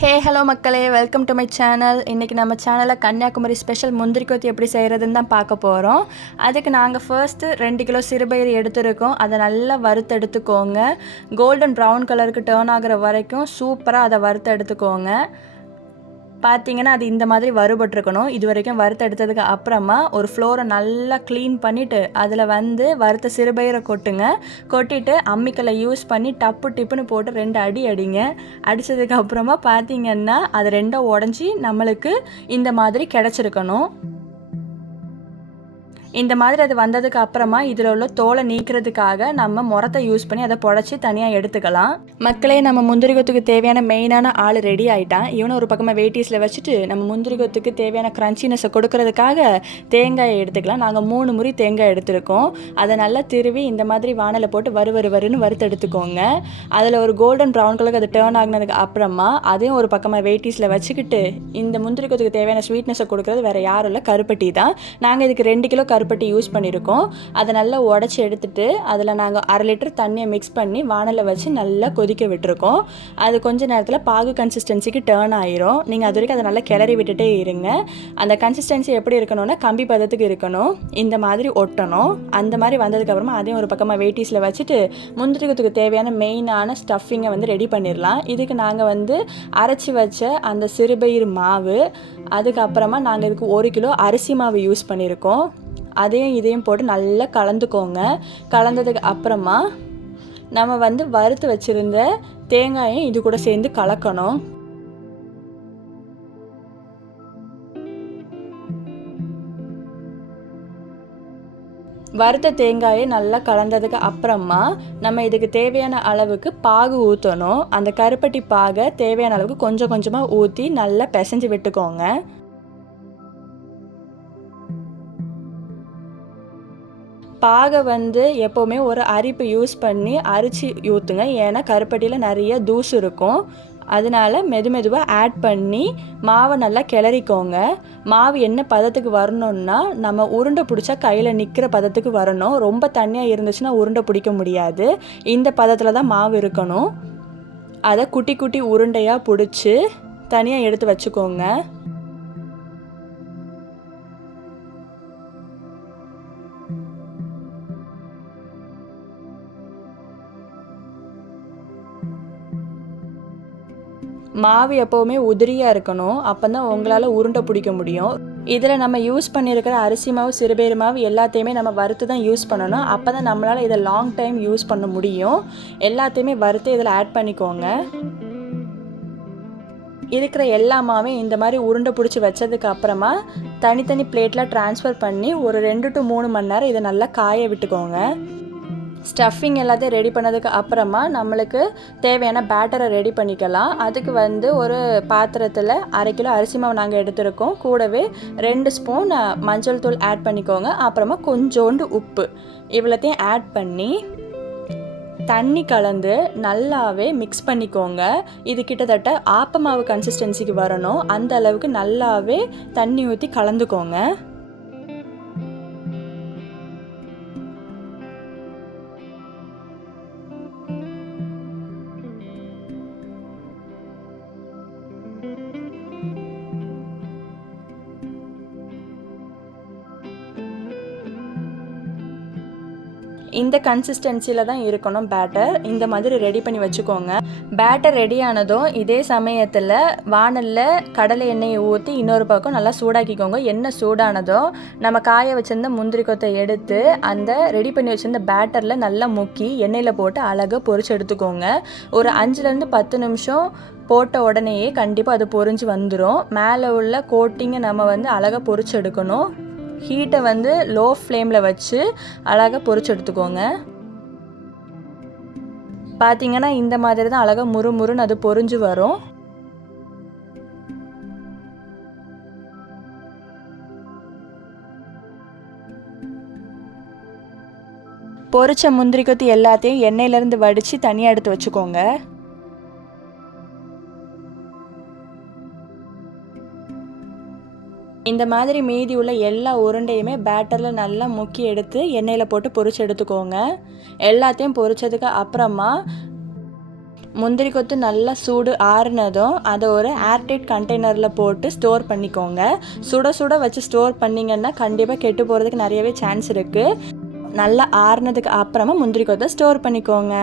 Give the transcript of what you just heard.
Hello மக்களே, welcome to my channel. இன்றைக்கி நம்ம சேனலில் கன்னியாகுமரி ஸ்பெஷல் முந்திரி கொத்தி எப்படி செய்கிறதுன்னு தான் பார்க்க போகிறோம். அதுக்கு நாங்கள் ஃபர்ஸ்ட்டு 2 கிலோ சிறுபயிறு எடுத்துருக்கோம். அதை நல்லா வறுத்து எடுத்துக்கோங்க. கோல்டன் ப்ரௌன் கலருக்கு டேர்ன் ஆகிற வரைக்கும் சூப்பராக அதை வறுத்து எடுத்துக்கோங்க. பார்த்தீங்கன்னா அது இந்த மாதிரி வறுபட்டுருக்கணும். இது வரைக்கும் வறுத்து எடுத்ததுக்கு அப்புறமா ஒரு ஃப்ளோரை நல்லா க்ளீன் பண்ணிவிட்டு அதில் வறுத்த சிறுபயிரை கொட்டிட்டு அம்மிக்கல்லை யூஸ் பண்ணி டப்பு டிப்புன்னு போட்டு 2 அடி அடிங்க. அடித்ததுக்கு அப்புறமா பார்த்தீங்கன்னா அது 2 உடஞ்சி நம்மளுக்கு இந்த மாதிரி கிடச்சிருக்கணும். இந்த மாதிரி அது வந்ததுக்கு அப்புறமா இதில் உள்ள தோலை நீக்கிறதுக்காக நம்ம முறத்தை யூஸ் பண்ணி அதை புடச்சி தனியாக எடுத்துக்கலாம். மக்களே, நம்ம முந்திரி கொத்துக்கு தேவையான மெயினான ஆள் ரெடி ஆகிட்டான். இவனை ஒரு பக்கமாக வெயிட்டீஸில் வச்சுட்டு நம்ம முந்திரி கொத்துக்கு தேவையான க்ரன்ச்சினஸை கொடுக்கறதுக்காக தேங்காயை எடுத்துக்கலாம். நாங்கள் 3 முறி தேங்காய் எடுத்துருக்கோம். அதை நல்லா திருவி இந்த மாதிரி வானலை போட்டு வருன்னு வறுத்து எடுத்துக்கோங்க. அதில் ஒரு கோல்டன் ப்ரௌன் கலருக்கு அது டேர்ன் ஆகினதுக்கு அப்புறமா அதையும் ஒரு பக்கமாக வெயிட்டீஸில் வச்சுக்கிட்டு இந்த முந்திரி கொத்துக்கு தேவையான ஸ்வீட்னஸை கொடுக்குறது வேறு யாரும் இல்லை, கருப்பட்டி தான். நாங்கள் இதுக்கு 2 கிலோ கருப்பட்டி யூஸ் பண்ணியிருக்கோம். அதை நல்லா உடச்சி எடுத்துட்டு அதில் நாங்கள் 1/2 லிட்டர் தண்ணியை மிக்ஸ் பண்ணி வானலை வச்சு நல்லா கொதிக்க விட்டுருக்கோம். அது கொஞ்ச நேரத்தில் பாகு கன்சிஸ்டன்சிக்கு டேர்ன் ஆயிரும். நீங்கள் அது வரைக்கும் அதை நல்லா கிளறி விட்டுட்டே இருங்க. அந்த கன்சிஸ்டன்சி எப்படி இருக்கணும்னா கம்பி பதத்துக்கு இருக்கணும். இந்த மாதிரி ஒட்டணும். அந்த மாதிரி வந்ததுக்கப்புறமா அதையும் ஒரு பக்கமாக வெயிட்டீஸில் வச்சுட்டு முந்திரிக்கு தேவையான மெயினான ஸ்டஃபிங்கை ரெடி பண்ணிடலாம். இதுக்கு நாங்கள் அரைச்சி வச்ச அந்த சிறுபயிறு மாவு, அதுக்கப்புறமா நாங்கள் இதுக்கு 1 கிலோ அரிசி மாவு யூஸ் பண்ணியிருக்கோம். அதையும் இதையும் போட்டு நல்லா கலந்துக்கோங்க. கலந்ததுக்கு அப்புறமா நம்ம வறுத்து வச்சுருந்த தேங்காயும் இது கூட சேர்ந்து கலக்கணும். வறுத்த தேங்காயை நல்லா கலந்ததுக்கு அப்புறமா நம்ம இதுக்கு தேவையான அளவுக்கு பாகு ஊற்றணும். அந்த கருப்பட்டி பாகை தேவையான அளவுக்கு கொஞ்சம் கொஞ்சமாக ஊற்றி நல்லா பிசைஞ்சு விட்டுக்கோங்க. பாகை எப்போவுமே ஒரு அரிப்பு யூஸ் பண்ணி அரிச்சு ஊற்றுங்க. ஏன்னா கருப்பட்டியில் நிறைய தூசு இருக்கும். அதனால் மெதுவாக ஆட் பண்ணி மாவை நல்லா கிளறிக்கோங்க. மாவு என்ன பதத்துக்கு வரணும்னா நம்ம உருண்டை பிடிச்சா கையில் நிற்கிற பதத்துக்கு வரணும். ரொம்ப தண்ணியாக இருந்துச்சுன்னா உருண்டை பிடிக்க முடியாது. இந்த பதத்தில் தான் மாவு இருக்கணும். அதை குட்டி குட்டி உருண்டையாக பிடிச்சி தனியாக எடுத்து வச்சுக்கோங்க. மாவு எப்போவுமே உதிரியாக இருக்கணும். அப்போ தான் உங்களால் உருண்டை பிடிக்க முடியும். இதில் நம்ம யூஸ் பண்ணியிருக்கிற அரிசி மாவு, சிறுபயிறு மாவு எல்லாத்தையுமே நம்ம வறுத்து தான் யூஸ் பண்ணணும். அப்போ தான் நம்மளால் இதை லாங் டைம் யூஸ் பண்ண முடியும். எல்லாத்தையுமே வறுத்து இதில் ஆட் பண்ணிக்கோங்க. இருக்கிற எல்லா மாவையும் இந்த மாதிரி உருண்டை பிடிச்சி வச்சதுக்கு அப்புறமா தனித்தனி பிளேட்டில் ட்ரான்ஸ்ஃபர் பண்ணி ஒரு 2 to 3 மணி நேரம் இதை நல்லா காய விட்டுக்கோங்க. ஸ்டஃபிங் எல்லாத்தையும் ரெடி பண்ணதுக்கு அப்புறமா நம்மளுக்கு தேவையான பேட்டரை ரெடி பண்ணிக்கலாம். அதுக்கு ஒரு பாத்திரத்தில் 1/2 கிலோ அரிசி மாவு நாங்கள் எடுத்துருக்கோம். கூடவே 2 ஸ்பூன் மஞ்சள் தூள் ஆட் பண்ணிக்கோங்க. அப்புறமா கொஞ்சோண்டு உப்பு, இவ்வளோத்தையும் ஆட் பண்ணி தண்ணி கலந்து நல்லாவே மிக்ஸ் பண்ணிக்கோங்க. இது கிட்டத்தட்ட ஆப்பமாவு கன்சிஸ்டன்சிக்கு வரணும். அந்த அளவுக்கு நல்லாவே தண்ணி ஊற்றி கலந்துக்கோங்க. இந்த கன்சிஸ்டன்சியில் தான் இருக்கணும் பேட்டர். இந்த மாதிரி ரெடி பண்ணி வச்சுக்கோங்க. பேட்டர் ரெடி ஆனதும் இதே சமயத்தில் வானலில் கடலை எண்ணெயை ஊற்றி இன்னொரு பக்கம் நல்லா சூடாக்கிக்கோங்க. எண்ணெய் சூடானதும் நம்ம காய வச்சுருந்த முந்திரி கொத்தை எடுத்து அந்த ரெடி பண்ணி வச்சுருந்த பேட்டரில் நல்லா முக்கி எண்ணெயில் போட்டு அழகாக பொரிச்சு எடுத்துக்கோங்க. ஒரு 5 to 10 நிமிஷம் போட்ட உடனேயே கண்டிப்பாக அது பொரிஞ்சு வந்துடும். மேலே உள்ள கோட்டிங்கை நம்ம அழகாக பொரிச்சு எடுக்கணும். ஹீட்டை லோ ஃப்ளேமில் வச்சு அழகாக பொரிச்சு எடுத்துக்கோங்க. பார்த்தீங்கன்னா இந்த மாதிரி தான் அழகாக முறுமுறுன்னு அது பொரிஞ்சு வரும். பொரிச்ச முந்திரி கொத்தி எல்லாத்தையும் எண்ணெயிலேருந்து வடித்து தனியாக எடுத்து வச்சுக்கோங்க. இந்த மாதிரி மீதி உள்ள எல்லா உருண்டையுமே பேட்டரில் நல்லா முக்கி எடுத்து எண்ணெயில் போட்டு பொரிச்சு எடுத்துக்கோங்க. எல்லாத்தையும் பொரிச்சதுக்கு அப்புறமா முந்திரி கொத்து நல்லா சூடு ஆறுனதும் அதை ஒரு ஏர்டைட் கண்டெய்னரில் போட்டு ஸ்டோர் பண்ணிக்கோங்க. சுட சுட வச்சு ஸ்டோர் பண்ணிங்கன்னா கண்டிப்பாக கெட்டு போகிறதுக்கு நிறையவே சான்ஸ் இருக்குது. நல்லா ஆறுனதுக்கு அப்புறமா முந்திரி கொத்தை ஸ்டோர் பண்ணிக்கோங்க.